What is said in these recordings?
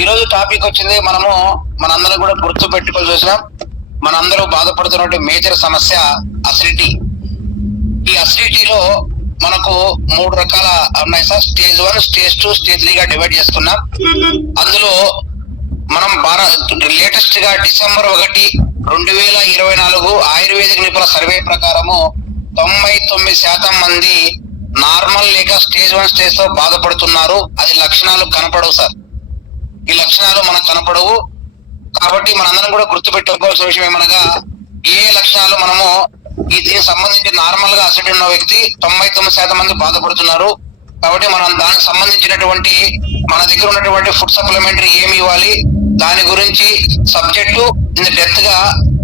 ఈ రోజు టాపిక్ వచ్చింది మనము మనందరం కూడా గుర్తు పెట్టుకొని చూసినాం. మనందరూ బాధపడుతున్నటువంటి మేజర్ సమస్య అసిడిటీ ఈ అసిడిటీలో మనకు మూడు రకాల ఉన్నాయి sir. Stage one stage two stage three గా డివైడ్ చేస్తున్నాం. అందులో మనం భారత్ లేటెస్ట్గా డిసెంబర్ ఒకటి రెండు వేల ఇరవై నాలుగు ఆయుర్వేదిక నిపుణుల సర్వే ప్రకారము తొంభై తొమ్మిది శాతం మంది నార్మల్ లేక స్టేజ్ వన్ స్టేజ్తో బాధపడుతున్నారు. అది లక్షణాలు కనపడవు సార్. ఈ లక్షణాలు మనకు కనపడవు. కాబట్టి మనందరం కూడా గుర్తుపెట్టుకోవాల్సిన విషయం ఏమనగా ఏ లక్షణాలు మనము ఈ దీనికి సంబంధించి నార్మల్గా అసిడ్ ఉన్న వ్యక్తి తొంభై తొమ్మిది శాతం మంది బాధపడుతున్నారు. కాబట్టి మనం దానికి సంబంధించినటువంటి మన దగ్గర ఉన్నటువంటి ఫుడ్ సప్లిమెంటరీ ఏమి ఇవ్వాలి? దాని గురించి సబ్జెక్టు ఇంత డెప్త్గా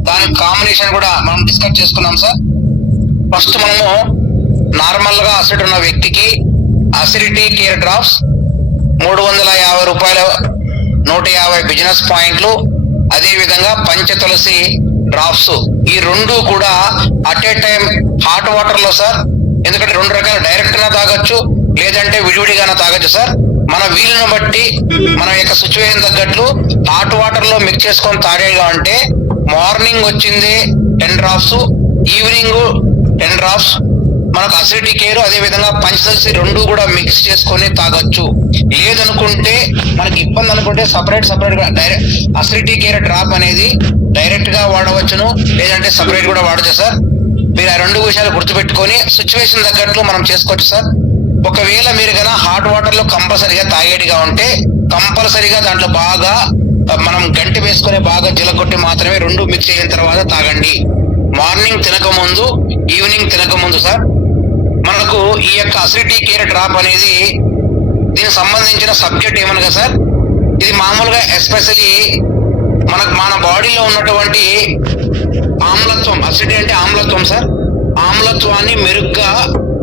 దాని కాంబినేషన్ కూడా మనం డిస్కస్ చేసుకున్నాం సార్. ఫస్ట్ మనము నార్మల్గా అసిడ్ ఉన్న వ్యక్తికి అసిడిటీ కేర్ డ్రాప్స్ మూడు వందల యాభై రూపాయల నూట యాభై బిజినెస్ పాయింట్లు అదేవిధంగా పంచ తులసి డ్రాప్స్ ఈ రెండు కూడా అట్ ఏ టైం హాట్ వాటర్లో సార్. ఎందుకంటే రెండు రకాల డైరెక్ట్గా తాగొచ్చు లేదంటే విడివిడిగానే తాగొచ్చు సార్. మన వీలును బట్టి మన యొక్క సిచ్యువేషన్ తగ్గట్లు హాట్ వాటర్లో మిక్స్ చేసుకొని తాగేగా అంటే మార్నింగ్ వచ్చింది ten drops evening ten drops మనకు అసిడిటీ కేర్ అదే విధంగా పంచదశి రెండు కూడా మిక్స్ చేసుకొని తాగొచ్చు. లేదనుకుంటే మనకి ఇబ్బంది అనుకుంటే సపరేట్ సపరేట్గా డైరెక్ట్ అసిడిటీ కేర్ డ్రాప్ అనేది డైరెక్ట్గా వాడవచ్చును లేదంటే సపరేట్ కూడా వాడచ్చు సార్ మీరు ఆ రెండు విషయాలు గుర్తుపెట్టుకొని సిచ్యువేషన్ తగ్గట్లు మనం చేసుకోవచ్చు సార్ ఒకవేళ మీరు కన్నా హాట్ వాటర్లో కంపల్సరీగా తాగేటిగా ఉంటే కంపల్సరీగా దాంట్లో బాగా మనం గంటి వేసుకొని బాగా జలగొట్టి మాత్రమే రెండు మిక్స్ అయిన తర్వాత తాగండి. మార్నింగ్ తినక ముందు ఈవినింగ్ తినక ముందు సార్ మనకు ఈ యొక్క అసిడిటీ కేర్ డ్రాప్ అనేది దీనికి సంబంధించిన సబ్జెక్ట్ ఏమనగా సార్? ఇది మామూలుగా ఎస్పెషల్లీ మనకు మన బాడీలో ఉన్నటువంటి ఆమ్లత్వం అసిడిటీ అంటే ఆమ్లత్వం సార్. ఆమ్లత్వాన్ని మెరుగ్గా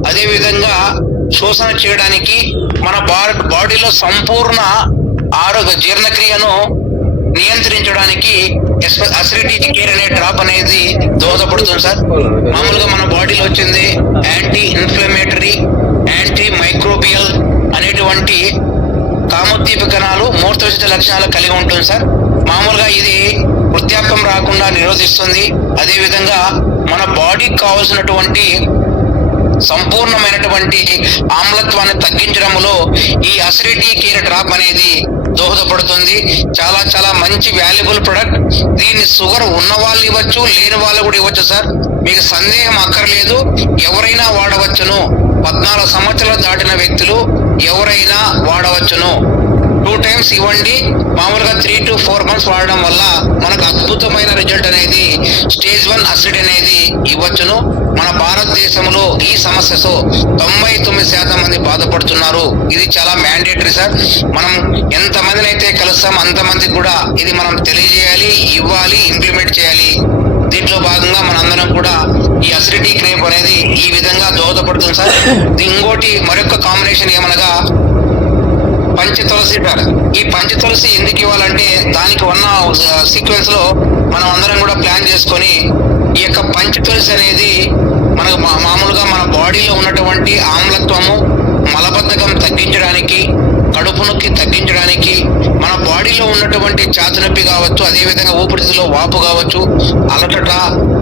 అదే విధంగా శోషణ చేయడానికి మన బా- బాడీలో సంపూర్ణ ఆరోగ్య జీర్ణక్రియను నియంత్రించడానికి అసిడిటీ కేర్ అనే డ్రాప్ అనేది దోహదపడుతుంది సార్. మామూలుగా మన బాడీలో వచ్చింది యాంటీ ఇన్ఫ్లమేటరీ యాంటీ మైక్రోబియల్ అనేటువంటి కామోద్దీప కణాలు మూర్తవిశిష్ట లక్షణాలు కలిగి ఉంటుంది సార్. మామూలుగా ఇది వృద్ధాప్యం రాకుండా నిరోధిస్తుంది. అదేవిధంగా మన బాడీకి కావాల్సినటువంటి సంపూర్ణమైనటువంటి ఆమ్లత్వాన్ని తగ్గించడంలో ఈ అసిడిటీ కేర్ డ్రాప్ అనేది దోహదపడుతుంది. చాలా చాలా మంచి వాల్యుబుల్ ప్రొడక్ట్ దీన్ని షుగర్ ఉన్న వాళ్ళు ఇవ్వచ్చు లేని వాళ్ళు కూడా ఇవ్వచ్చు సార్. మీకు సందేహం అక్కర్లేదు. ఎవరైనా వాడవచ్చును. పద్నాలుగు సంవత్సరాలు దాటిన వ్యక్తులు ఎవరైనా వాడవచ్చును. టూ టైమ్స్ ఇవ్వండి. మామూలుగా త్రీ టు ఫోర్ మంత్స్ వాడడం వల్ల మనకు అద్భుతమైన రిజల్ట్ అనేది స్టేజ్ వన్ అసిడ్ అనేది ఇవ్వచ్చును. మన భారతదేశంలో ఈ సమస్యతో తొంభై తొమ్మిది శాతం మంది బాధపడుతున్నారు. ఇది చాలా మ్యాండేటరీ సార్. మనం ఎంతమందిని అయితే కలుస్తాం అంతమందికి కూడా ఇది మనం తెలియజేయాలి ఇవ్వాలి ఇంప్లిమెంట్ చేయాలి. దీంట్లో భాగంగా మనందరం కూడా ఈ అసిడిటీ క్రేప్ అనేది ఈ విధంగా దోహదపడుతుంది సార్. ఇంకోటి మరొక కాంబినేషన్ ఏమనగా పంచ తులసి డ్రగ్ ఈ పంచ తులసి ఎందుకు ఇవ్వాలంటే దానికి ఉన్న సీక్వెన్స్లో మనం అందరం కూడా ప్లాన్ చేసుకొని ఈ యొక్క పంచ తులసి అనేది మనకు మామూలుగా మన బాడీలో ఉన్నటువంటి ఆమ్లత్వము మలబద్ధకం తగ్గించడానికి కడుపు నొక్కి తగ్గించడానికి బాడీలో ఉన్నటువంటి ఛాతి నొప్పి కావచ్చు అదే విధంగా ఊపిరితిత్తులో వాపు కావచ్చు అలటట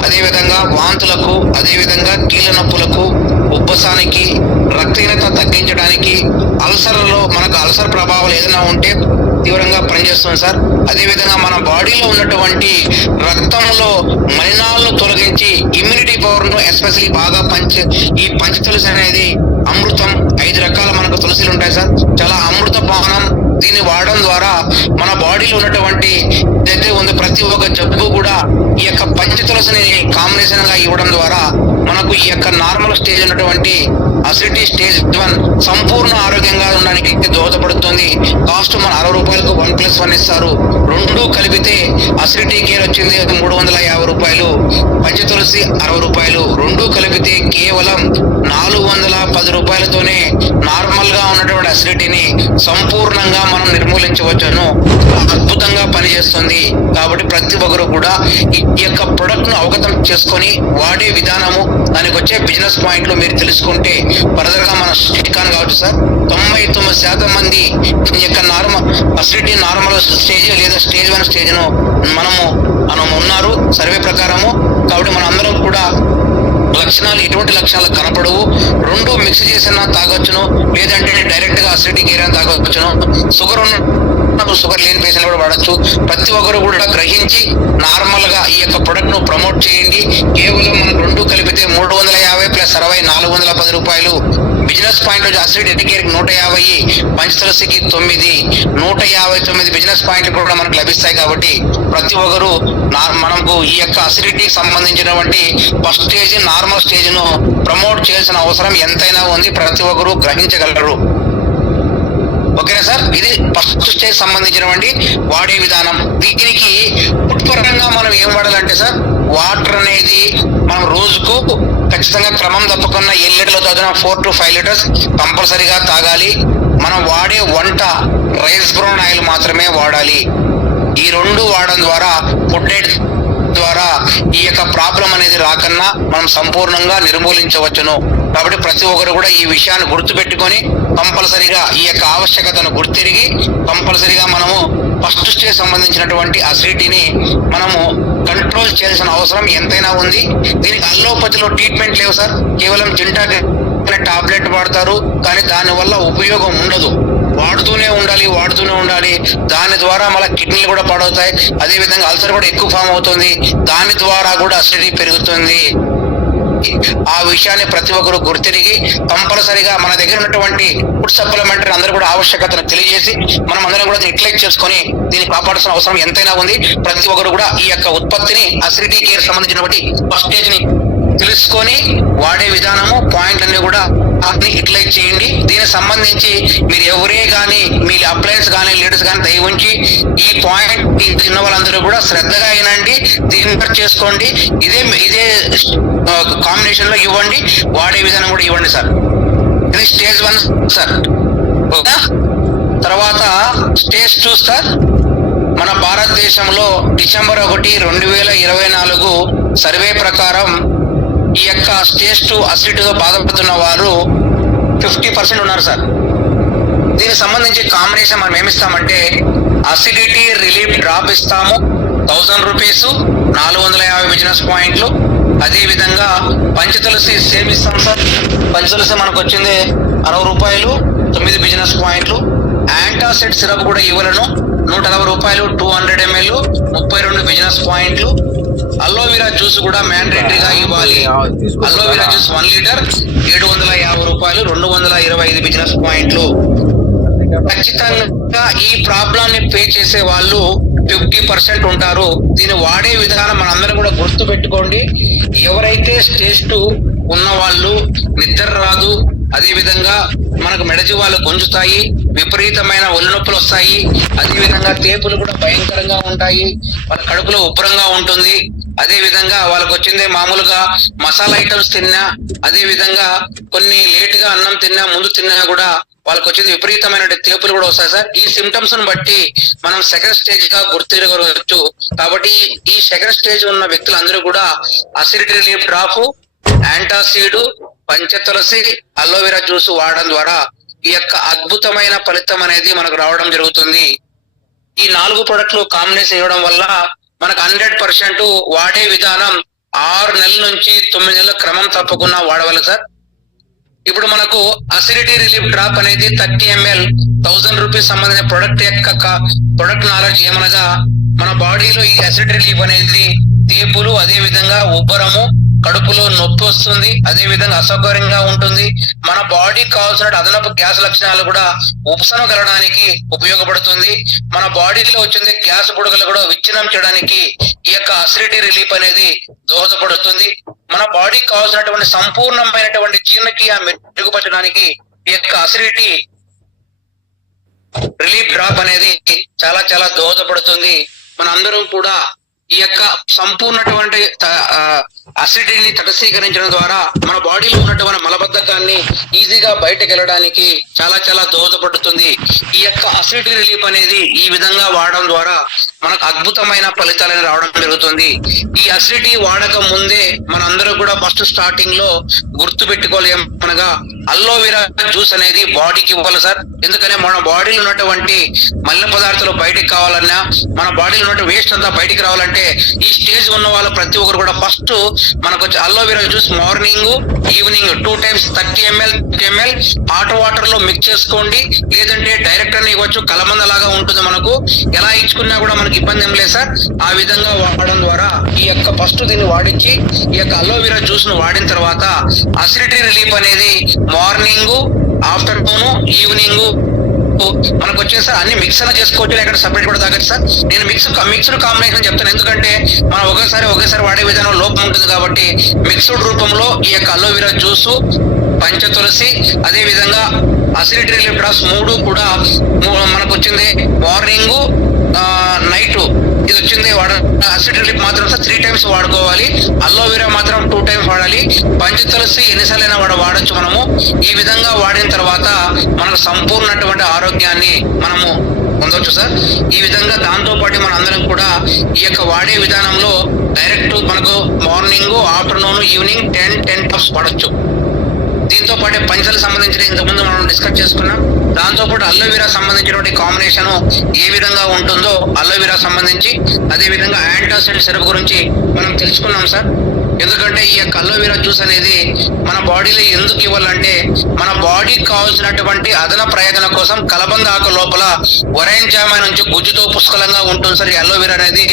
అదేవిధంగా వాంతులకు అదేవిధంగా కీళ్ళ నొప్పులకు ఉబ్బసానికి రక్తహీనత తగ్గించడానికి అల్సర్లో మనకు అల్సర్ ప్రభావాలు ఏదైనా ఉంటే తీవ్రంగా పనిచేస్తుంది సార్. అదేవిధంగా మన బాడీలో ఉన్నటువంటి రక్తంలో మలినాలను తొలగించి ఇమ్యూనిటీ పవర్ను ఎస్పెషల్లీ బాగా పంచ ఈ పంచ తులసి అనేది అమృతం ఐదు రకాల మనకు తులసిలు ఉంటాయి సార్. చాలా అమృత పానం దీన్ని వాడడం ద్వారా మన బాడీలో ఉన్నటువంటి ఏదైతే ఉంది ప్రతి ఒక్క జబ్బు కూడా ఈ యొక్క పంచ తులసిని కాంబినేషన్గా ఇవ్వడం ద్వారా మనకు ఈ యొక్క నార్మల్ స్టేజ్ ఉన్నటువంటి అసిడిటీ స్టేజ్ వన్ సంపూర్ణ ఆరోగ్యంగా ఉండడానికి దోహదపడుతుంది. కాస్ట్ మన అరవై రూపాయలకు వన్ ప్లస్ వన్ ఇస్తారు. రెండు కలిపితే అసిడిటీ కేర్ వచ్చింది మూడు వందల యాభై రూపాయలు పంచ తులసి అరవై రూపాయలు. రెండు కలిపితే కేవలం నాలుగు వందల పది రూపాయలతోనే నార్మల్గా ఉన్నటువంటి అసిడిటీని సంపూర్ణంగా మనం నిర్మూలించవచ్చును. అద్భుతంగా పనిచేస్తుంది. కాబట్టి ప్రతి ఒక్కరు కూడా ఈ యొక్క ప్రొడక్ట్ను అవగతం చేసుకొని వాడే విధానము దానికి వచ్చే బిజినెస్ పాయింట్లు మీరు తెలుసుకుంటే ఫర్దర్గా మన స్టికాన్ కావచ్చు సార్. తొంభై తొమ్మిది శాతం మంది ఈ యొక్క నార్మల్ ఫెసిలిటీ నార్మల్ స్టేజ్ లేదా స్టేజ్ వన్ స్టేజ్ను మనము మనం ఉన్నారు. సర్వే ప్రకారము. కాబట్టి మనందరం కూడా లక్షణాలు ఎటువంటి లక్షణాలు కనపడవు. రెండు మిక్స్ చేసిన తాగొచ్చును. లేదంటే డైరెక్ట్గా అసిడిటీ ఏరియా తాగొచ్చును. షుగర్ ఉన్న షుగర్ లేని పేషెంట్ కూడా వాడచ్చు. ప్రతి ఒక్కరు కూడా గ్రహించి నార్మల్గా ఈ యొక్క ప్రొడక్ట్ను ప్రమోట్ చేయండి. కేవలం మనం రెండు కలిపితే మూడు వందల యాభై ప్లస్ అరవై నాలుగు వందల పది రూపాయలు. బిజినెస్ పాయింట్ వచ్చి అసిడిటీ కేర్ నూట యాభై పంచతులసికి తొమ్మిది నూట యాభై తొమ్మిది బిజినెస్ పాయింట్లు కూడా మనకు లభిస్తాయి కాబట్టి ప్రతి ఒక్కరు నా- మనకు ఈ యొక్క అసిడిటీకి సంబంధించినటువంటి ఫస్ట్ స్టేజ్ నార్మల్ స్టేజ్ను ప్రమోట్ చేయాల్సిన అవసరం ఎంతైనా ఉంది. ప్రతి ఒక్కరు గ్రహించగలరు. ఓకేనా సార్? ఇది ఫస్ట్ స్టేజ్ సంబంధించినవండి. వాడే విధానం. దీనికి ఉత్పరంగా మనం ఏం వాడాలంటే సార్ వాటర్ అనేది మనం రోజుకు ఖచ్చితంగా క్రమం తప్పకుండా ఎన్ని లీటర్లు తాగినా ఫోర్ టు ఫైవ్ లీటర్స్ కంపల్సరీగా తాగాలి. మనం వాడే వంట రైస్ బ్రౌన్ ఆయిల్ మాత్రమే వాడాలి. ఈ రెండు వాడడం ద్వారా ఫుడ్ ద్వారా ఈ యొక్క ప్రాబ్లం అనేది రాకన్నా మనం సంపూర్ణంగా నిర్మూలించవచ్చును. కాబట్టి ప్రతి ఒక్కరు కూడా ఈ విషయాన్ని గుర్తుపెట్టుకొని కంపల్సరిగా ఈ యొక్క ఆవశ్యకతను గుర్తిరిగి కంపల్సరిగా మనము ఫస్ట్ స్టేజ్ సంబంధించినటువంటి అసిడిటీని మనము కంట్రోల్ చేయాల్సిన అవసరం ఎంతైనా ఉంది. దీనికి అల్లోపతిలో ట్రీట్మెంట్ లేవు సార్. కేవలం జింటాక్ టాబ్లెట్ వాడతారు కానీ దానివల్ల ఉపయోగం ఉండదు. వాడుతూనే ఉండాలి వాడుతూనే ఉండాలి. దాని ద్వారా మళ్ళీ కిడ్నీలు కూడా పాడవుతాయి. అదేవిధంగా అల్సర్ కూడా ఎక్కువ ఫామ్ అవుతుంది. దాని ద్వారా కూడా అసిడిటీ పెరుగుతుంది. ఆ విషయాన్ని ప్రతి ఒక్కరు గుర్తిరిగి కంపల్సరిగా మన దగ్గర ఉన్నటువంటి ఫుడ్ సప్లిమెంటరీ అందరూ కూడా ఆవశ్యకతను తెలియజేసి మనం అందరం కూడా దీన్ని యూటిలైజ్ చేసుకొని దీన్ని కాపాడాల్సిన అవసరం ఎంతైనా ఉంది. ప్రతి ఒక్కరు కూడా ఈ యొక్క ఉత్పత్తిని అసిడిటీ కేర్ సంబంధించినటువంటి ఫస్ట్ స్టేజ్ని తెలుసుకొని వాడే విధానము పాయింట్ అన్ని కూడా అన్ని యూటిలైజ్ చేయండి. దీనికి సంబంధించి మీరు ఎవరే కానీ మీ అప్లయన్స్ కానీ లీడర్స్ కానీ దయ ఉంచి ఈ పాయింట్ తిన్న వాళ్ళందరూ కూడా శ్రద్ధగా అయినండి దీన్ని చేసుకోండి. ఇదే ఇదే కాంబినేషన్లో ఇవ్వండి వాడే విధానం కూడా ఇవ్వండి సార్. ఇది స్టేజ్ వన్ సార్. తర్వాత స్టేజ్ టూ సార్. మన భారతదేశంలో డిసెంబర్ ఒకటి రెండు వేల ఇరవై నాలుగు సర్వే ప్రకారం ఈ యొక్క స్టేజ్ టూ అసిడిటీతో బాధపడుతున్న వారు ఫిఫ్టీ పర్సెంట్ ఉన్నారు సార్. దీనికి సంబంధించి కాంబినేషన్ మనం ఏమిస్తామంటే అసిడిటీ రిలీఫ్ డ్రాప్ ఇస్తాము థౌజండ్ రూపీస్ నాలుగు వందల యాభై బిజినెస్ పాయింట్లు. అదేవిధంగా పంచతులసి సేమ్ ఇస్తాం సార్. పంచతులసి మనకు వచ్చింది అరవై రూపాయలు తొమ్మిది బిజినెస్ పాయింట్లు. యాంటాసిడ్ సిరప్ కూడా ఇవ్వలను. నూట అరవై రూపాయలు టూ హండ్రెడ్ ఎంఎల్ ముప్పై రెండు బిజినెస్ పాయింట్లు. అల్లోవెరా జ్యూస్ కూడా మ్యాండేటరీగా ఇవ్వాలి. అల్లోవెరా జ్యూస్ వన్ లీటర్ ఏడు వందల యాభై రూపాయలు రెండు వందల ఇరవై ఐదు బిజినెస్ పాయింట్లు. ఖచ్చితంగా ఈ ప్రాబ్లం ని పే చేసే వాళ్ళు ఫిఫ్టీ పర్సెంట్ ఉంటారు. దీన్ని వాడే విధానం మనందరం కూడా గుర్తు పెట్టుకోండి. ఎవరైతే స్టేజ్ టూ ఉన్న వాళ్ళు నిద్ర రాదు అదే విధంగా మనకు మెడజివాళ్ళు గుంజుతాయి విపరీతమైన ఒళ్ళు నొప్పులు వస్తాయి అదే విధంగా తేపులు కూడా భయంకరంగా ఉంటాయి వాళ్ళ కడుపులో ఉబ్బరంగా ఉంటుంది. అదే విధంగా వాళ్ళకి వచ్చిందే మామూలుగా మసాలా ఐటమ్స్ తిన్నా అదే విధంగా కొన్ని లేట్గా అన్నం తిన్నా ముందు తిన్నా కూడా వాళ్ళకి వచ్చేది విపరీతమైన తేపులు కూడా వస్తాయి సార్. ఈ సిమ్టమ్స్ను బట్టి మనం సెకండ్ స్టేజ్గా గుర్తించగలవచ్చు కాబట్టి ఈ సెకండ్ స్టేజ్ ఉన్న వ్యక్తులందరూ కూడా acidity relief drop antacid Panchatulasi aloe vera juice వాడడం ద్వారా ఈ యొక్క అద్భుతమైన ఫలితం అనేది మనకు రావడం జరుగుతుంది. ఈ నాలుగు ప్రొడక్ట్లు కాంబినేషన్ ఇవ్వడం వల్ల మనకు హండ్రెడ్ పర్సెంట్ వాడే విధానం ఆరు నెలల నుంచి తొమ్మిది నెలల క్రమం తప్పకుండా వాడవాలి సార్. ఇప్పుడు మనకు అసిడిటీ రిలీఫ్ డ్రాప్ అనేది థర్టీ ఎంఎల్ థౌసండ్ రూపీస్ సంబంధించిన ప్రొడక్ట్ యొక్క ప్రొడక్ట్ నాలెడ్జ్ ఏమనగా మన బాడీలో ఈ అసిడిటీ రిలీఫ్ అనేది తేపులు అదే విధంగా ఉబ్బరము కడుపులో నొప్పి వస్తుంది అదే విధంగా అసౌకర్యంగా ఉంటుంది. మన బాడీకి కావాల్సిన అదనపు గ్యాస్ లక్షణాలు కూడా ఉపశమనం కలగడానికి ఉపయోగపడుతుంది. మన బాడీలో వచ్చింది గ్యాస్ బుడగలు కూడా విచ్ఛిన్నం చేయడానికి ఈ యొక్క అసిడిటీ రిలీఫ్ అనేది దోహదపడుతుంది. మన బాడీకి కావాల్సినటువంటి సంపూర్ణమైనటువంటి జీర్ణక్రియ మెరుగుపరచడానికి ఈ యొక్క అసిడిటీ రిలీఫ్ డ్రాప్ అనేది చాలా చాలా దోహదపడుతుంది. మన అందరం కూడా ఈ యొక్క సంపూర్ణటువంటి అసిడిటీని తటస్థీకరించడం ద్వారా మన బాడీలో ఉన్నటువంటి మలబద్ధకాన్ని ఈజీగా బయటకు వెళ్ళడానికి చాలా చాలా దోహదపడుతుంది. ఈ యొక్క అసిడిటీ రిలీఫ్ అనేది ఈ విధంగా వాడడం ద్వారా మనకు అద్భుతమైన ఫలితాలను రావడం జరుగుతుంది. ఈ అసిడిటీ వాడక ముందే మనందరూ కూడా ఫస్ట్ స్టార్టింగ్లో గుర్తు పెట్టుకోవాలి అల్లోవెరా జ్యూస్ అనేది బాడీకి ఇవ్వాలి సార్. ఎందుకనే మన బాడీలో ఉన్నటువంటి మలిన పదార్థాలు బయటకు కావాలన్నా మన బాడీలో ఉన్నటువంటి వేస్ట్ అంతా బయటికి రావాలంటే ఈ స్టేజ్ ఉన్న వాళ్ళు ప్రతి ఒక్కరు కూడా ఫస్ట్ మనకు వచ్చి aloe vera juice morning evening two times thirty ML ML hot వాటర్లో మిక్స్ చేసుకోండి. లేదంటే డైరెక్ట్ అని ఇవ్వచ్చు కలమంద లాగా ఉంటుంది మనకు. ఎలా ఇచ్చుకున్నా కూడా మనకి ఇబ్బంది ఏం లేదు సార్. ఆ విధంగా వాడడం ద్వారా ఈ యొక్క ఫస్ట్ దీన్ని వాడించి ఈ యొక్క అలోవెరా జ్యూస్ను వాడిన తర్వాత అసిడిటీ రిలీఫ్ అనేది మార్నింగ్ ఆఫ్టర్నూన్ ఈవినింగ్ మనకు వచ్చేసి అన్ని మిక్స్ అయినా చేసుకోవచ్చు లేకపోతే సపరేట్ కూడా తాగచ్చు సార్. నేను మిక్స్ మిక్స్డ్ కాంబినేషన్ చెప్తాను. ఎందుకంటే మనం ఒకేసారి ఒకేసారి వాడే విధానం లోపం ఉంటుంది కాబట్టి మిక్స్డ్ రూపంలో ఈ యొక్క అలోవెరా జ్యూస్ పంచ తులసి అదే విధంగా అసిడిటీ రిలీఫ్ డ్రాప్స్ మూడు కూడా మూ- మనకు వచ్చింది మార్నింగ్ నైట్ ఇది వచ్చింది వాడ అసిడ్ రిలీఫ్ మాత్రం త్రీ టైమ్స్ వాడుకోవాలి. అలోవెరా మాత్రం టూ టైమ్స్ వాడాలి. పంచ తులసి ఎన్నిసార్లైనా వాడ వాడచ్చు మనము. ఈ విధంగా వాడిన తర్వాత మనకు సంపూర్ణటువంటి ఆరోగ్యాన్ని మనము పొందవచ్చు సార్. ఈ విధంగా దాంతోపాటు మన అందరం కూడా ఈ యొక్క వాడే విధానంలో డైరెక్ట్ మనకు morning afternoon evening ten ten drops వాడచ్చు. దీంతో పాటు పంచలకు సంబంధించిన ఇంతకుముందు మనం డిస్కస్ చేసుకున్నాం. దాంతో పాటు సంబంధించినటువంటి కాంబినేషన్ ఏ విధంగా ఉంటుందో అల్లోవెరా సంబంధించి అదే విధంగా యాంటాసిడ్ సిరప్ గురించి మనం తెలుసుకున్నాం సార్. ఎందుకంటే ఈ యొక్క అల్లోవెరా జ్యూస్ అనేది మన బాడీలో ఎందుకు ఇవ్వాలంటే మన బాడీకి కావాల్సినటువంటి అదన ప్రయోజన కోసం కలబంద ఆకు లోపల వరైన్ నుంచి గుజ్జుతో పుష్కలంగా ఉంటుంది సార్ ఈ అల్లోవెరా అనేది.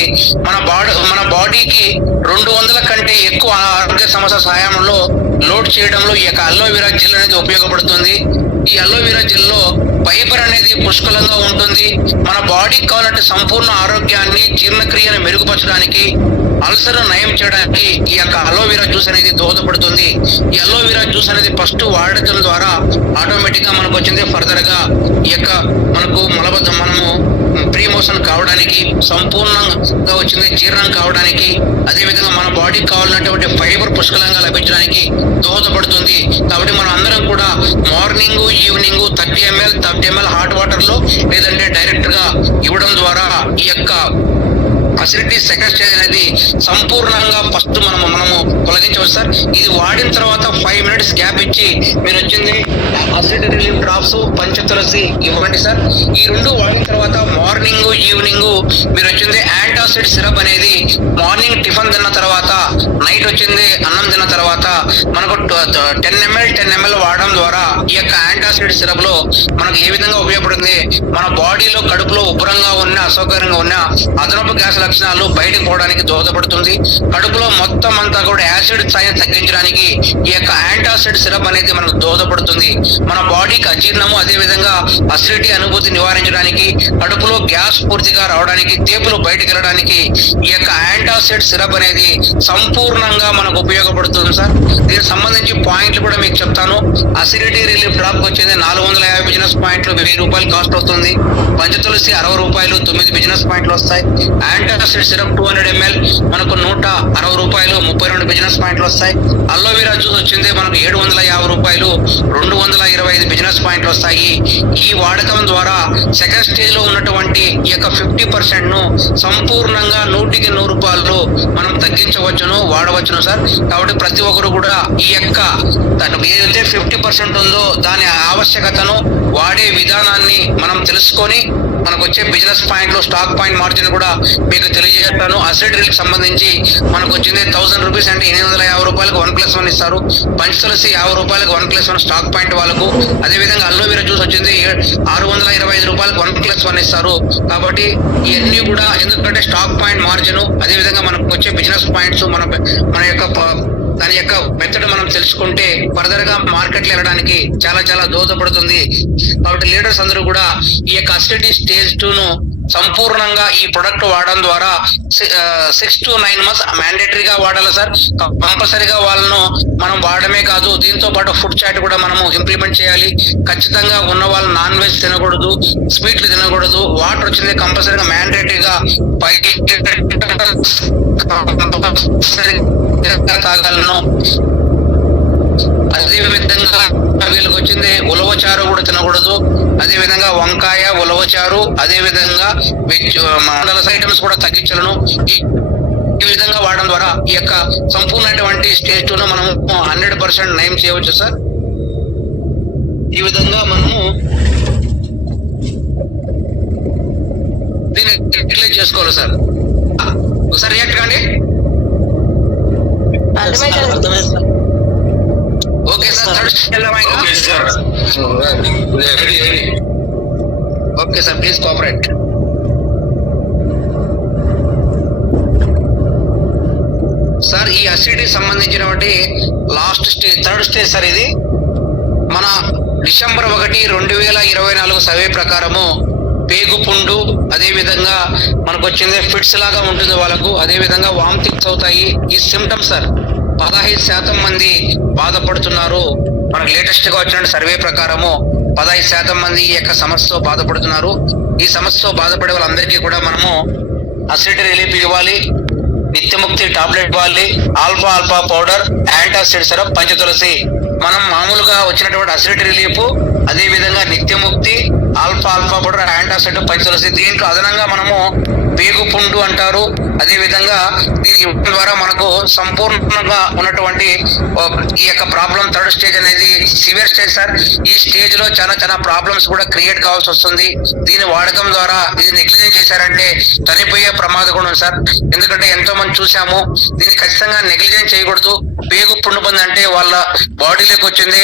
మన బాడీ మన బాడీకి రెండు వందల కంటే ఎక్కువ ఆరోగ్య సమస్య సహాయంలో లోడ్ చేయడంలో ఈ యొక్క అల్లోవెరా జెల్ అనేది ఉపయోగపడుతుంది. ఈ అలోవెరా జెల్లో ఫైబర్ అనేది పుష్కలంగా ఉంటుంది. మన బాడీకి కావాలంటే సంపూర్ణ ఆరోగ్యాన్ని జీర్ణక్రియను మెరుగుపరచడానికి అల్సర్ నయం చేయడానికి ఈ యొక్క అలోవెరా జ్యూస్ అనేది దోహదపడుతుంది. ఈ అలోవెరా జ్యూస్ అనేది ఫస్ట్ వాడటం ద్వారా ఆటోమేటిక్గా మనకు వచ్చింది ఫర్దర్గా ఈ యొక్క మనకు మలబద్ధం మనము ప్రీ మోషన్ కావడానికి సంపూర్ణంగా వచ్చింది జీర్ణం కావడానికి అదేవిధంగా మన బాడీకి కావాలన్నటువంటి ఫైబర్ పుష్కలంగా లభించడానికి దోహదపడుతుంది. కాబట్టి మనం అందరం కూడా ఎంఎల్ థర్టీ ఎంఎల్ హాట్ వాటర్లో లేదంటే డైరెక్ట్గా ఇవ్వడం ద్వారా ఈ యొక్క ఫెసిలిటీ సెకండ్ స్టేజ్ అనేది సంపూర్ణంగా ఫస్ట్ మనము మనము తొలగించవచ్చు సార్. ఇది వాడిన తర్వాత ఫైవ్ మినిట్స్ గ్యాప్ ఇచ్చి మీరు వచ్చింది. అసిడిటీ రిలీఫ్ డ్రాప్స్ పంచతులసి ఇవ్వండి సార్. ఈ రెండు వాడిన తర్వాత మార్నింగ్ ఈవినింగ్ మీరు వచ్చింది. యాంటాసిడ్ సిరప్ అనేది మార్నింగ్ టిఫిన్ తిన్న తర్వాత నైట్ వచ్చింది అన్నం తిన్న తర్వాత మనకు టెన్ ఎంఎల్ టెన్ ఎంఎల్ వాడడం ద్వారా ఈ యొక్క యాంటాసిడ్ సిరప్లో మనకు ఏ విధంగా ఉపయోగపడుతుంది? మన బాడీలో కడుపులో ఉబ్బరంగా ఉన్న అసౌకర్యంగా ఉన్న అదనపు గ్యాస్ లక్షణాలు బయటకు పోవడానికి దోహదపడుతుంది. కడుపులో మొత్తం అంతా కూడా యాసిడ్ స్థాయిని తగ్గించడానికి ఈ యొక్క యాంటాసిడ్ సిరప్ అనేది మనకు దోహదపడుతుంది. మన బాడీకి అజీర్ణము అదే విధంగా అసిడిటీ అనుభూతి నివారించడానికి కడుపులో గ్యాస్ పూర్తిగా రావడానికి తేపులు బయటకు వెళ్ళడానికి ఈ యొక్క యాంటాసిడ్ సిరప్ అనేది సంపూర్ణంగా మనకు ఉపయోగపడుతుంది సార్. దీనికి సంబంధించి పాయింట్లు కూడా మీకు చెప్తాను. అసిడిటీ రిలీఫ్ డ్రాప్ వచ్చింది నాలుగు వందల యాభై బిజినెస్ పాయింట్లు వెయ్యి రూపాయలు కాస్ట్ అవుతుంది పంచతులసి అరవై రూపాయలు తొమ్మిది బిజినెస్ పాయింట్లు వస్తాయి. Antacid syrup two hundred ML మనకు నూట అరవై రూపాయలు ముప్పై రెండు బిజినెస్ పాయింట్లు వస్తాయి. అల్లోవెరా జ్యూస్ వచ్చింది మనకు ఏడు వందల యాభై రూపాయలు రెండు వందల ఇరవై ఐదు బిజినెస్ పాయింట్లు వస్తాయి. ఈ వాడకం ద్వారా సెకండ్ స్టేజ్లో ఉన్నటువంటి ఈ యొక్క ఫిఫ్టీ పర్సెంట్ను సంపూర్ణ సంపూర్ణంగా నూటికి నూరు రూపాయలు మనం తగ్గించవచ్చును వాడవచ్చును సార్. కాబట్టి ప్రతి ఒక్కరు కూడా ఈ యొక్క ఏదైతే ఫిఫ్టీ పర్సెంట్ ఉందో దాని ఆవశ్యకతను వాడే విధానాన్ని మనం తెలుసుకొని మనకు వచ్చే బిజినెస్ పాయింట్లు స్టాక్ పాయింట్ మార్జిన్ కూడా మీకు తెలియజేస్తాను. అసెట్ సంబంధించి మనకు వచ్చింది థౌసండ్ రూపీస్ అంటే ఎనిమిది వందల యాభై రూపాయలకు వన్ ప్లస్ వన్ ఇస్తారు. పంచతులసి యాభై రూపాయలకు one plus one stock point వాళ్ళకు. అదే విధంగా అల్లోవెరా జ్యూస్ వచ్చింది ఆరు వందల ఇరవై ఐదు రూపాయలకు వన్ ప్లస్ వన్ ఇస్తారు. కాబట్టి ఇవన్నీ కూడా ఎందుకంటే స్టాక్ పాయింట్ మార్జిన్ అదే విధంగా మనకు వచ్చే బిజినెస్ పాయింట్స్ మన మన యొక్క దాని యొక్క మెథడ్ మనం తెలుసుకుంటే ఫర్దర్గా మార్కెట్ వెళ్ళడానికి చాలా చాలా దోహదపడుతుంది. కాబట్టి లీడర్స్ అందరూ కూడా ఈ యొక్క అసిడిటీ స్టేజ్ టూ ను సంపూర్ణంగా ఈ ప్రొడక్ట్ వాడడం ద్వారా సిక్స్ టు నైన్ మంత్స్ మ్యాండేటరీగా వాడాలి సార్. కంపల్సరీగా వాళ్ళను మనం వాడమే కాదు దీంతో పాటు ఫుడ్ చాట్ కూడా మనము ఇంప్లిమెంట్ చేయాలి. ఖచ్చితంగా ఉన్న వాళ్ళు నాన్ వెజ్ తినకూడదు స్వీట్లు తినకూడదు వాటర్ వచ్చింది కంపల్సరీగా మ్యాండేటరీగా ఫైవ్ తాగాలను అదే విధంగా వీళ్ళకి వచ్చింది ఉలవచారు కూడా తినకూడదు. అదే విధంగా వంకాయ ఉలవచారు అదే విధంగా వెజ్ ఐటమ్స్ కూడా తగ్గించలను. ఈ- విధంగా వాడడం ద్వారా ఈ యొక్క సంపూర్ణమైనటువంటి స్టేజ్ టూ మనం హండ్రెడ్ పర్సెంట్ నయం చేయవచ్చు సార్. ఈ విధంగా మనము దీన్ని చేసుకోవాలి సార్. ఒకసారి రియాక్ట్ కాండి. Okay sir? Okay please cooperate sir ఈ అసిడిటీ సంబంధించినటువంటి last stage third stage sir ఇది. మన డిసెంబర్ ఒకటి రెండు వేల ఇరవై నాలుగు సర్వే ప్రకారము పేగు పుండు అదే విధంగా మనకు వచ్చింది ఫిట్స్ లాగా ఉంటుంది వాళ్ళకు అదే విధంగా వామిటింగ్స్ అవుతాయి. ఈ సిమ్టమ్స్ సార్. పదహైదు శాతం మంది బాధపడుతున్నారు. మనకు లేటెస్ట్గా వచ్చిన సర్వే ప్రకారము పదహైదు శాతం మంది ఈ యొక్క సమస్యతో బాధపడుతున్నారు. ఈ సమస్యతో బాధపడే వాళ్ళందరికీ కూడా మనము అసిడ్ రిలీఫ్ ఇవ్వాలి. నిత్యముక్తి టాబ్లెట్ ఇవ్వాలి. Alpha alpha powder antacid syrup Panchatulasi. మనం మామూలుగా వచ్చినటువంటి అసిడ్ రిలీఫ్ అదే విధంగా Nityamukti alpha alpha powder antacid Panchatulasi. దీంట్లో అదనంగా మనము పేగు పుండు అంటారు. అదే విధంగా దీని ద్వారా మనకు సంపూర్ణంగా ఉన్నటువంటి ఈ యొక్క ప్రాబ్లం థర్డ్ స్టేజ్ అనేది సివియర్ స్టేజ్ సార్. ఈ స్టేజ్లో చాలా చాలా ప్రాబ్లమ్స్ కూడా క్రియేట్ కావాల్సి వస్తుంది. దీని వాడకం ద్వారా ఇది నెగ్లిజెన్స్ చేశారంటే చనిపోయే ప్రమాదం కూడా ఉంది సార్. ఎందుకంటే ఎంతో మంది చూసాము దీన్ని ఖచ్చితంగా నెగ్లిజెన్స్ చేయకూడదు. పేగు పుండు పొంది అంటే వాళ్ళ బాడీలోకి వచ్చింది.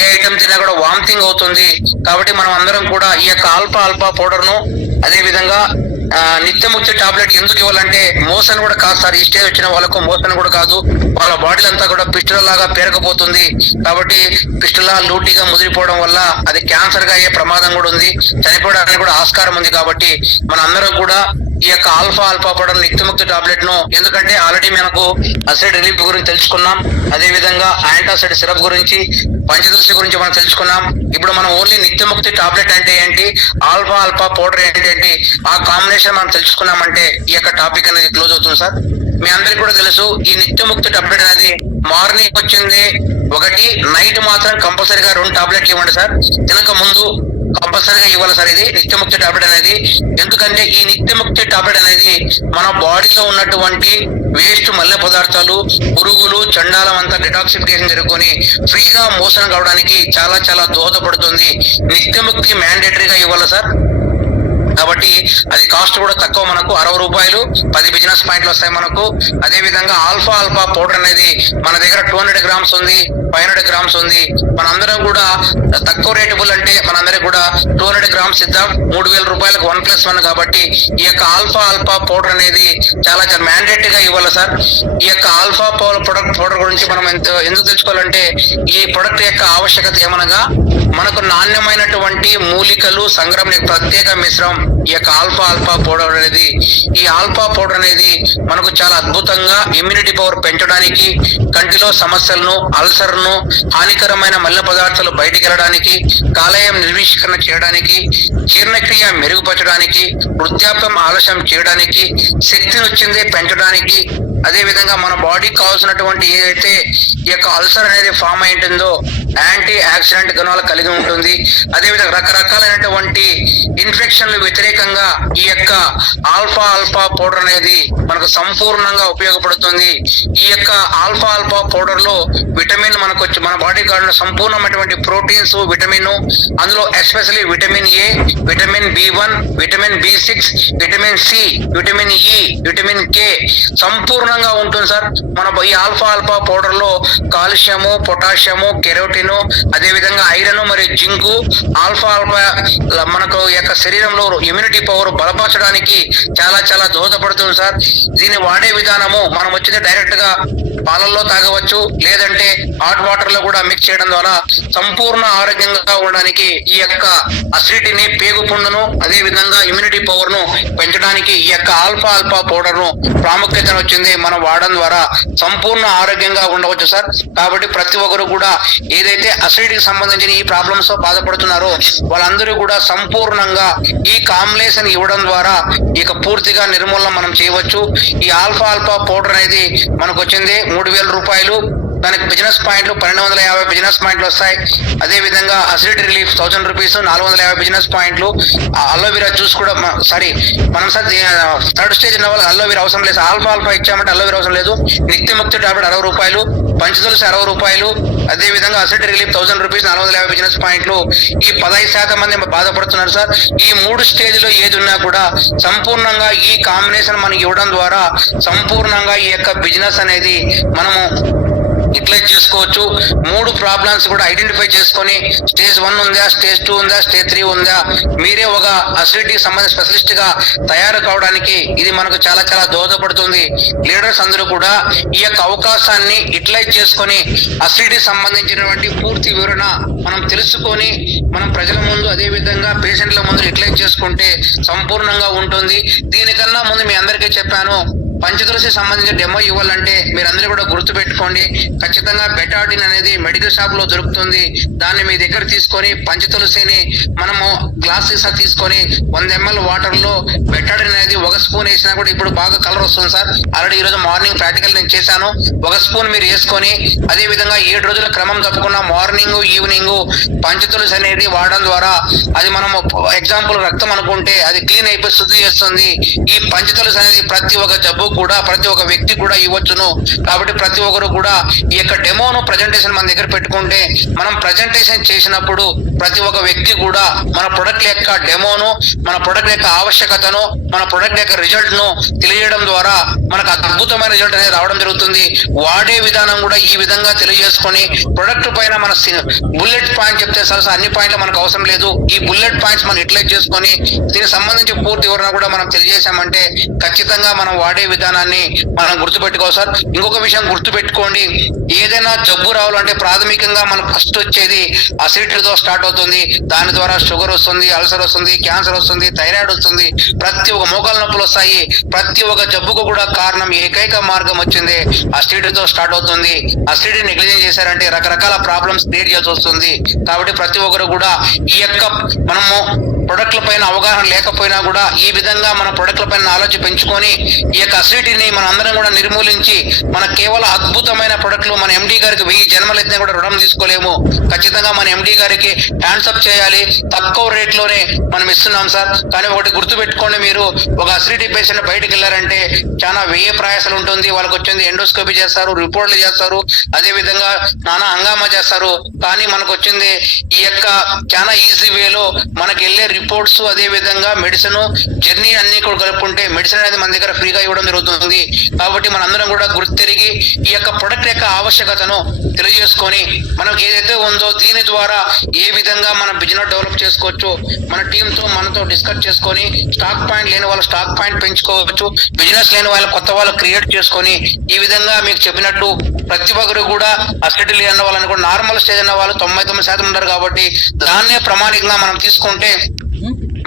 ఏ ఐటమ్ తిన్నా కూడా వామిటింగ్ అవుతుంది. కాబట్టి మనం అందరం కూడా ఈ యొక్క ఆల్ఫా ఆల్ఫా పౌడర్ను అదే విధంగా ఆ, వచ్చే టాబ్లెట్ ఎందుకు ఇవ్వాలంటే మోషన్ కూడా కాదు సార్. ఈ స్టేజ్ వచ్చిన వాళ్ళకు మోషన్ కూడా కాదు. వాళ్ళ బాడీలు అంతా కూడా పిస్టుల లాగా పేరకపోతుంది. కాబట్టి పిస్టల్ లూటీగా ముదిరిపోవడం వల్ల అది క్యాన్సర్గా అయ్యే ప్రమాదం కూడా ఉంది. చనిపోవడానికి కూడా ఆస్కారం ఉంది కాబట్టి మన అందరం కూడా ఈ యొక్క ఆల్ఫా ఆల్ఫా పౌడర్ నిత్యముక్తి టాబ్లెట్ను ఎందుకంటే ఆల్రెడీ మనకు అసిడ్ రిలీఫ్ గురించి తెలుసుకున్నాం. అదే విధంగా యాంటాసిడ్ సిరప్ గురించి పంచదృష్టి గురించి మనం తెలుసుకున్నాం. ఇప్పుడు మనం ఓన్లీ నిత్యముక్తి టాబ్లెట్ అంటే ఏంటి? ఆల్ఫా ఆల్ఫా పౌడర్ ఏంటి? ఆ కాంబినేషన్ మనం తెలుసుకున్నామంటే ఈ యొక్క టాపిక్ అనేది క్లోజ్ అవుతుంది సార్. మీ అందరికి కూడా తెలుసు ఈ నిత్యముక్తి టాబ్లెట్ అనేది మార్నింగ్ వచ్చింది. ఒకటి నైట్ మాత్రం కంపల్సరీగా రెండు టాబ్లెట్లు ఇవ్వండి సార్. తినక ముందు కంపల్సరీగా ఇవ్వాలి సార్ ఇది. నిత్యముక్తి టాబ్లెట్ అనేది. ఎందుకంటే ఈ నిత్యముక్తి టాబ్లెట్ అనేది మన బాడీలో ఉన్నటువంటి వేస్ట్ మల్లె పదార్థాలు పురుగులు చండాలం అంతా డిటాక్సిఫికేషన్ జరుగుకొని ఫ్రీగా మోషన్ కావడానికి చాలా చాలా దోహదపడుతుంది. నిత్యముక్తి మ్యాండేటరీగా ఇవ్వాలి సార్? కాబట్టి అది కాస్ట్ కూడా తక్కువ మనకు. అరవై రూపాయలు పది బిజినెస్ పాయింట్లు వస్తాయి మనకు. అదే విధంగా ఆల్ఫా ఆల్ఫా పౌడర్ అనేది మన దగ్గర టూ హండ్రెడ్ గ్రామ్స్ ఉంది ఫైవ్ హండ్రెడ్ గ్రామ్స్ ఉంది. మనందరం కూడా తక్కువ రేటబుల్ అంటే మనందరికి కూడా టూ హండ్రెడ్ గ్రామ్స్ ఇద్దాం. మూడు వేల రూపాయలకు వన్ ప్లస్ వన్ కాబట్టి ఈ యొక్క ఆల్ఫా ఆల్ఫా పౌడర్ అనేది చాలా మ్యాండేట్గా ఇవ్వాలి సార్. ఈ యొక్క ఆల్ఫా ప్రొడక్ట్ పౌడర్ గురించి మనం ఎంత ఎందుకు తెలుసుకోవాలంటే ఈ ప్రొడక్ట్ యొక్క ఆవశ్యకత ఏమనగా మనకు నాణ్యమైనటువంటి మూలికలు సంగ్రహం ప్రత్యేక మిశ్రమం. ఈ యొక్క ఆల్ఫా ఆల్ఫా పౌడర్ అనేది ఈ ఆల్ఫా పౌడర్ అనేది మనకు చాలా అద్భుతంగా ఇమ్యూనిటీ పవర్ పెంచడానికి కంటిలో సమస్యలను అల్సర్ను హానికరమైన మల్ల పదార్థాలు బయటికి వెళ్ళడానికి కాలేయం నిర్వీషీకరణ చేయడానికి జీర్ణక్రియ మెరుగుపరచడానికి వృద్ధాప్యం ఆలస్యం చేయడానికి శక్తిని వచ్చిందే పెంచడానికి అదే విధంగా మన బాడీకి కావాల్సినటువంటి ఏదైతే ఈ యొక్క అల్సర్ అనేది ఫామ్ అయి ఉంటుందో యాంటీ యాక్సిడెంట్ గుణాలు కలిగి ఉంటుంది. అదేవిధంగా రకరకాలైనటువంటి ఇన్ఫెక్షన్లు వ్యతిరేకంగా ఈ యొక్క ఆల్ఫా ఆల్ఫా పౌడర్ అనేది మనకు సంపూర్ణంగా ఉపయోగపడుతుంది. ఈ యొక్క ఆల్ఫా ఆల్ఫా పౌడర్లో విటమిన్ మనకు వచ్చి మన బాడీ కావాలని సంపూర్ణమైనటువంటి ప్రోటీన్స్ విటమిన్ అందులో especially vitamin A vitamin B one vitamin B six vitamin C vitamin E vitamin K సంపూర్ణ సంపూర్ణంగా ఉంటుంది సార్. మన ఈ ఆల్ఫా ఆల్ఫా పౌడర్లో కాల్షియము పొటాషియము కెరోటిన్ అదే విధంగా ఐరన్ మరియు జింకు ఆల్ఫా ఆల్ఫా మనకు యొక్క శరీరంలో ఇమ్యూనిటీ పవర్ బలపరచడానికి చాలా చాలా దోహదపడుతుంది సార్. దీన్ని వాడే విధానము మనం వచ్చింది డైరెక్ట్గా పాలల్లో తాగవచ్చు లేదంటే హాట్ వాటర్లో కూడా మిక్స్ చేయడం ద్వారా సంపూర్ణ ఆరోగ్యంగా ఉండడానికి ఈ యొక్క అసిడిటీని పేగు పుండును అదే విధంగా ఇమ్యూనిటీ పవర్ను పెంచడానికి ఈ యొక్క ఆల్ఫా ఆల్ఫా పౌడర్ను ప్రాముఖ్యత వచ్చింది. మనం వాడడం ద్వారా సంపూర్ణ ఆరోగ్యంగా ఉండవచ్చు సార్. కాబట్టి ప్రతి ఒక్కరు కూడా ఏదైతే అసిడిటీకి సంబంధించిన ఈ ప్రాబ్లమ్స్తో బాధపడుతున్నారో వాళ్ళందరూ కూడా సంపూర్ణంగా ఈ కాంబినేషన్ ఇవ్వడం ద్వారా ఇక పూర్తిగా నిర్మూలన మనం చేయవచ్చు. ఈ ఆల్ఫా ఆల్ఫా పౌడర్ అనేది మనకు వచ్చింది మూడు వేల రూపాయలు. దానికి బిజినెస్ పాయింట్లు పన్నెండు వందల యాభై బిజినెస్ పాయింట్లు వస్తాయి. అదే విధంగా అసిడిటీ రిలీఫ్ థౌసండ్ రూపీస్ నాలుగు వందల యాభై బిజినెస్ పాయింట్లు అలోవెరా జ్యూస్ కూడా సారీ మనం సార్ థర్డ్ స్టేజ్ ఉన్న వాళ్ళకి అలోవెరా అవసరం లేదు. ఆల్ఫా ఆల్ఫా ఇచ్చామంటే అలోవెరా అవసరం లేదు. నిత్యముక్తి టాబ్లెట్ అరవై రూపాయలు పంచతులసి అరవై రూపాయలు. అదే విధంగా అసిడిటీ రిలీఫ్ థౌసండ్ రూపీస్ నాలుగు వందల యాభై బిజినెస్ పాయింట్లు ఈ పదహైదు శాతం మంది బాధపడుతున్నారు సార్. ఈ మూడు స్టేజ్లో ఏది ఉన్నా కూడా సంపూర్ణంగా ఈ కాంబినేషన్ మనకి ఇవ్వడం ద్వారా సంపూర్ణంగా ఈ యొక్క బిజినెస్ అనేది మనము యూటిలైజ్ చేసుకోవచ్చు. మూడు ప్రాబ్లమ్స్ కూడా ఐడెంటిఫై చేసుకొని స్టేజ్ వన్ ఉందా స్టేజ్ టూ ఉందా స్టేజ్ త్రీ ఉందా మీరే ఒక అసిడిటీ సంబంధించిన స్పెషలిస్ట్గా తయారు కావడానికి ఇది మనకు చాలా చాలా దోహదపడుతుంది. లీడర్స్ అందరూ కూడా ఈ యొక్క అవకాశాన్ని యూటిలైజ్ చేసుకొని అసిడిటీ సంబంధించినటువంటి పూర్తి వివరణ మనం తెలుసుకొని మనం ప్రజల ముందు అదే విధంగా పేషెంట్ల ముందు యూటిలైజ్ చేసుకుంటే సంపూర్ణంగా ఉంటుంది. దీనికన్నా ముందు మీ అందరికీ చెప్పాను పంచతులసి సంబంధించిన డెమో ఇవ్వాలంటే మీరందరూ కూడా గుర్తు పెట్టుకోండి ఖచ్చితంగా బెటాడిన్ అనేది మెడికల్ షాప్లో దొరుకుతుంది. దాన్ని మీ దగ్గర తీసుకొని పంచతులసిని మనము గ్లాస్ సీసా తీసుకొని వంద ఎంఎల్ వాటర్లో బెటాడిన్ అనేది ఒక స్పూన్ వేసినా కూడా ఇప్పుడు బాగా కలర్ వస్తుంది సార్. ఆల్రెడీ ఈ రోజు మార్నింగ్ ప్రాక్టికల్ నేను చేశాను. ఒక స్పూన్ మీరు వేసుకొని అదే విధంగా ఏడు రోజుల క్రమం తప్పకుండా మార్నింగ్ ఈవినింగ్ పంచతులసి అనేది వాడడం ద్వారా అది మనము ఎగ్జాంపుల్ రక్తం అనుకుంటే అది క్లీన్ అయిపోయి శుద్ధి చేస్తుంది. ఈ పంచతులసి అనేది ప్రతి ఒక్క జబ్బు కూడా ప్రతి ఒక్క వ్యక్తి కూడా ఇవ్వచ్చును. కాబట్టి ప్రతి ఒక్కరు కూడా ఈ యొక్క డెమోను ప్రజెంటేషన్ మన దగ్గర పెట్టుకుంటే మనం ప్రజెంటేషన్ చేసినప్పుడు ప్రతి ఒక్క వ్యక్తి కూడా మన ప్రొడక్ట్ యొక్క డెమోను మన ప్రొడక్ట్ యొక్క ఆవశ్యకతను మన ప్రొడక్ట్ యొక్క రిజల్ట్ను తెలియజేయడం ద్వారా మనకు అద్భుతమైన రిజల్ట్ అనేది రావడం జరుగుతుంది. వాడే విధానం కూడా ఈ విధంగా తెలియజేసుకొని ప్రొడక్ట్ పైన మన బుల్లెట్ పాయింట్ చెప్తే సరసా అన్ని పాయింట్లు మనకు అవసరం లేదు. ఈ బుల్లెట్ పాయింట్స్ మనం యూటిలైజ్ చేసుకొని దీనికి సంబంధించి పూర్తి వివరణ కూడా మనం తెలియజేశామంటే ఖచ్చితంగా మనం వాడే విధానాన్ని మనం గుర్తుపెట్టుకోవాలి సార్. ఇంకొక విషయం గుర్తుపెట్టుకోండి. ఏదైనా జబ్బు రావాలంటే ప్రాథమికంగా మనకు ఫస్ట్ వచ్చేది అసిడిటీతో స్టార్ట్ అవుతుంది. దాని ద్వారా షుగర్ వస్తుంది అల్సర్ వస్తుంది క్యాన్సర్ వస్తుంది థైరాయిడ్ వస్తుంది. ప్రతి ఒక్క మోకాల నొప్పులు వస్తాయి. ప్రతి ఒక్క జబ్బుకు కూడా కారణం ఏకైక మార్గం వచ్చింది అసిడిటీతో స్టార్ట్ అవుతుంది. అసిడిటీ నెగ్లిజెన్స్ చేశారంటే రకరకాల ప్రాబ్లమ్స్ క్రియేట్ చేయాల్సి వస్తుంది. కాబట్టి ప్రతి ఒక్కరు కూడా ఈ యొక్క మనము ప్రొడక్ట్ల పైన అవగాహన లేకపోయినా కూడా ఈ విధంగా మన ప్రొడక్ట్ల పైన నాలెడ్జ్ పెంచుకొని ఈ యొక్క అసిడిటీని మన అందరం కూడా నిర్మూలించి మన కేవలం అద్భుతమైన ప్రొడక్ట్లు మన ఎండి గారికి వెయ్యి జన్మలెత్తినా కూడా రుణం తీసుకోలేము. ఖచ్చితంగా మన ఎండి గారికి హ్యాండ్స్ అప్ చేయాలి. తక్కువ రేట్లోనే మనం ఇస్తున్నాం సార్. కానీ ఒకటి గుర్తుపెట్టుకోండి మీరు. ఒక అసిడిటీ పేషెంట్ బయటకు వెళ్ళారంటే చాలా వ్యయ ప్రయాసాలు ఉంటుంది. వాళ్ళకి వచ్చింది ఎండోస్కోపీ చేస్తారు రిపోర్ట్లు చేస్తారు. అదే విధంగా నానా హంగామా చేస్తారు. కానీ మనకు వచ్చింది ఈ యొక్క చాలా ఈజీ వేలో మనకి వెళ్ళే రిపోర్ట్స్ అదే విధంగా మెడిసిన్ జర్నీ అన్ని కూడా కలుపుకుంటే మెడిసిన్ అనేది మన దగ్గర ఫ్రీగా ఇవ్వడం జరుగుతుంది. కాబట్టి మనందరం కూడా గుర్తిరిగి ఈ యొక్క ప్రొడక్ట్ యొక్క ఆవశ్యకతను తెలియజేసుకొని మనకు ఏదైతే ఉందో దీని ద్వారా ఏ విధంగా మన బిజినెస్ డెవలప్ చేసుకోవచ్చు మన టీంతో తో మనతో డిస్కస్ చేసుకొని స్టాక్ పాయింట్ లేని వాళ్ళు స్టాక్ పాయింట్ పెంచుకోవచ్చు బిజినెస్ లేని వాళ్ళు కొత్త వాళ్ళు క్రియేట్ చేసుకొని ఈ విధంగా మీకు చెప్పినట్టు ప్రతి ఒక్కరు కూడా అసిడిటీ అన్న వాళ్ళని కూడా నార్మల్ స్టేజ్ అన్న వాళ్ళు తొంభై తొమ్మిది శాతం ఉంటారు కాబట్టి దాన్నే ప్రమాణికంగా మనం తీసుకుంటే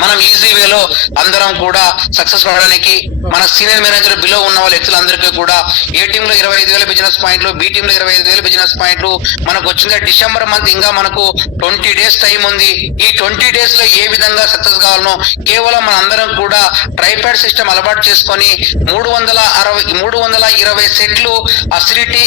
మనం ఈజీ వేలో అందరం కూడా సక్సెస్ అవడానికి మన సీనియర్ మేనేజర్ బిలో ఉన్న వాళ్ళ వ్యక్తులందరికీ కూడా ఏ టీమ్లో ఇరవై ఐదు వేల బిజినెస్ పాయింట్లు బి టీమ్లో ఇరవై ఐదు వేల బిజినెస్ పాయింట్లు మనకు వచ్చింది డిసెంబర్ మంత్ ఇంకా మనకు ట్వంటీ డేస్ టైం ఉంది. ఈ ట్వంటీ డేస్లో ఏ విధంగా సక్సెస్ కావాలనో కేవలం మన అందరం కూడా ట్రైపాడ్ సిస్టమ్ అలవాటు చేసుకొని మూడు వందల అరవై మూడు వందల ఇరవై సెట్లు అసిడిటీ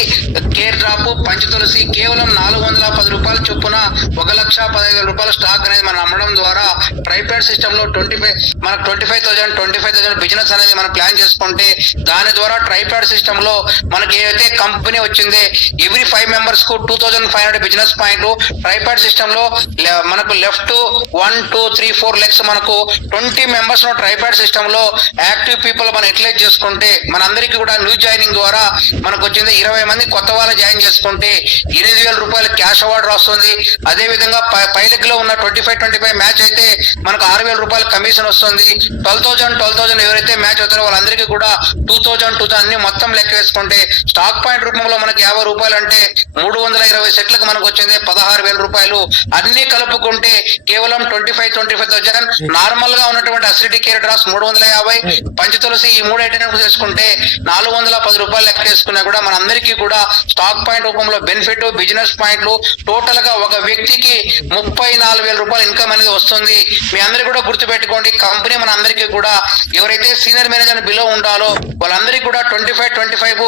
కేర్ డ్రాప్ పంచ తులసి కేవలం నాలుగు వందల పది రూపాయల చొప్పున ఒక లక్ష పదహైదు రూపాయల స్టాక్ అనేది మనం అమ్మడం ద్వారా ట్రైపాడ్ సిస్టమ్ లో ట్వంటీ ఫైవ్ మన twenty five thousand twenty five thousand business అనేది మనం ప్లాన్ చేసుకుంటే దాని ద్వారా ట్రైపాడ్ సిస్టమ్లో మనకి ఏదైతే కంపెనీ వచ్చింది every five మెంబర్స్కు two thousand five hundred business point tripod సిస్టమ్లో మనకు left one two three four legs మనకు ట్వంటీ మెంబర్స్లో ట్రైపాడ్ సిస్టమ్లో యాక్టివ్ పీపుల్ మనం యూటిలైజ్ చేసుకుంటే మనందరికీ కూడా న్యూ జాయినింగ్ ద్వారా మనకు వచ్చింది ఇరవై మంది కొత్త వాళ్ళు జాయిన్ చేసుకుంటే ఎనిమిది వేల రూపాయలు క్యాష్ అవార్డు వస్తుంది వస్తుంది అదే విధంగా పైలక్లో ఉన్న twenty five twenty five match అయితే మనకు ఆరు వేల రూపాయలు కమిషన్ వస్తుంది. ట్వెల్వ్ థౌసండ్ ట్వెల్వ్ థౌసండ్ ఎవరైతే మ్యాచ్ అవుతారో వాళ్ళందరికీ కూడా టూ థౌసండ్ టూ థౌసండ్ అన్ని మొత్తం లెక్క వేసుకుంటే స్టాక్ పాయింట్ రూపంలో మనకి యాభై రూపాయలు అంటే మూడు వందల ఇరవై సెట్లకు మనకు వచ్చింది పదహారు వేల రూపాయలు. అన్ని కలుపుకుంటే కేవలం twenty five twenty five thousand. నార్మల్గా ఉన్నటువంటి అసిడిటీ కేర్ డ్రాస్ మూడు వందల యాభై. పంచతులసి ఈ మూడు ఐటమ్ చేసుకుంటే నాలుగు వందల పది రూపాయలు లెక్క వేసుకున్నా కూడా మన అందరికీ కూడా స్టాక్ పాయింట్ రూపంలో బెనిఫిట్ బిజినెస్ పాయింట్లు టోటల్గా ఒక వ్యక్తికి ముప్పై నాలుగు వేల రూపాయలు ఇన్కమ్ అనేది వస్తుంది. మీ అందరికీ కూడా గుర్తుపెట్టుకోండి కంపెనీ మన అందరికీ కూడా ఎవరైతే సీనియర్ మేనేజర్ బిలో ఉండాలో వాళ్ళందరికీ కూడా twenty five twenty five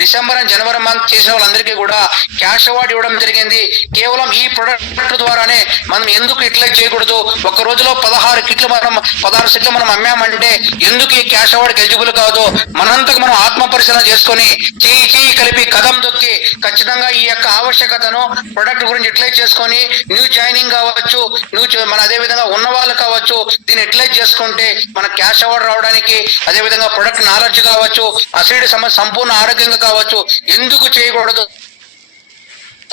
December and January month చేసిన వాళ్ళందరికీ కూడా క్యాష్ అవార్డు ఇవ్వడం జరిగింది. కేవలం ఈ ప్రొడక్ట్ ద్వారానే మనం ఎందుకు ఇట్లా చేయకూడదు? ఒక రోజులో పదహారు కిట్లు మనం పదహారు సెట్లు మనం అమ్మామంటే ఎందుకు ఈ క్యాష్ అవార్డు ఎలిజిబుల్ కాదు? మనంతకు మనం ఆత్మ పరిశీలన చేసుకొని చేయి చేయి కలిపి కదం దొక్కి ఖచ్చితంగా ఈ యొక్క ఆవశ్యకతను ప్రొడక్ట్ గురించి యూటిలైజ్ చేసుకొని న్యూ జాయినింగ్ కావచ్చు న్యూ మన అదే విధంగా ఉన్న వాళ్ళు కావచ్చు దీన్ని యూటిలైజ్ చేసుకుంటే మన క్యాష్ అవార్డ్ రావడానికి అదే విధంగా ప్రొడక్ట్ నాలెడ్జ్ కావచ్చు అసిడి సమస్య సంపూర్ణ ఆరోగ్యంగా కావచ్చు ఎందుకు చేయకూడదు?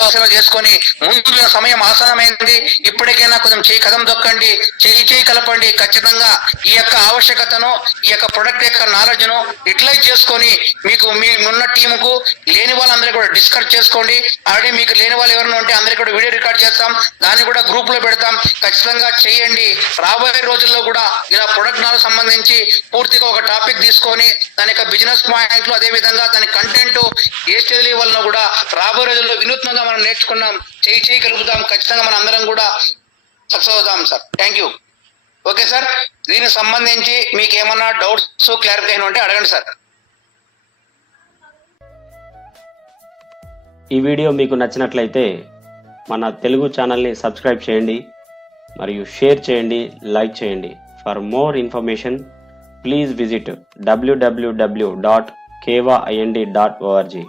ఆలోచన చేసుకొని ముందు సమయం ఆసనమైంది. ఇప్పటికైనా కొంచెం చేయి కథం దొక్కండి చేయి చేయి కలపండి. ఖచ్చితంగా ఈ యొక్క ఆవశ్యకతను ఈ యొక్క ప్రొడక్ట్ యొక్క నాలెడ్జ్ను యూటిలైజ్ చేసుకొని మీకు మీ ఉన్న టీముకు లేని వాళ్ళందరూ కూడా డిస్కస్ చేసుకోండి. ఆల్రెడీ మీకు లేని వాళ్ళు ఎవరైనా ఉంటే అందరికీ కూడా వీడియో రికార్డ్ చేస్తాం. దాన్ని కూడా గ్రూప్లో పెడతాం. ఖచ్చితంగా చేయండి. రాబోయే రోజుల్లో కూడా ఇలా ప్రొడక్ట్ నాలెడ్జ్ సంబంధించి పూర్తిగా ఒక టాపిక్ తీసుకొని దాని యొక్క బిజినెస్ పాయింట్లు అదే విధంగా దాని కంటెంట్ ఏ స్టేజ్ వలన కూడా రాబోయే రోజుల్లో వినూత్నంగా మనం నేర్చుకున్నాం. చేయి చేయగలుగుతాం ఖచ్చితంగా మనం అందరం కూడా సక్సెస్ అవుతాం sir. Thank you okay sir. దీనికి సంబంధించి మీకు ఏమన్నా డౌట్స్ క్లారిఫికేషన్ ఉంటే అడగండి సార్. ఈ వీడియో మీకు నచ్చినట్లయితే మన తెలుగు ఛానల్ని సబ్స్క్రైబ్ చేయండి మరియు షేర్ చేయండి లైక్ చేయండి. For more information please visit WWW dot Keva IND dot ORG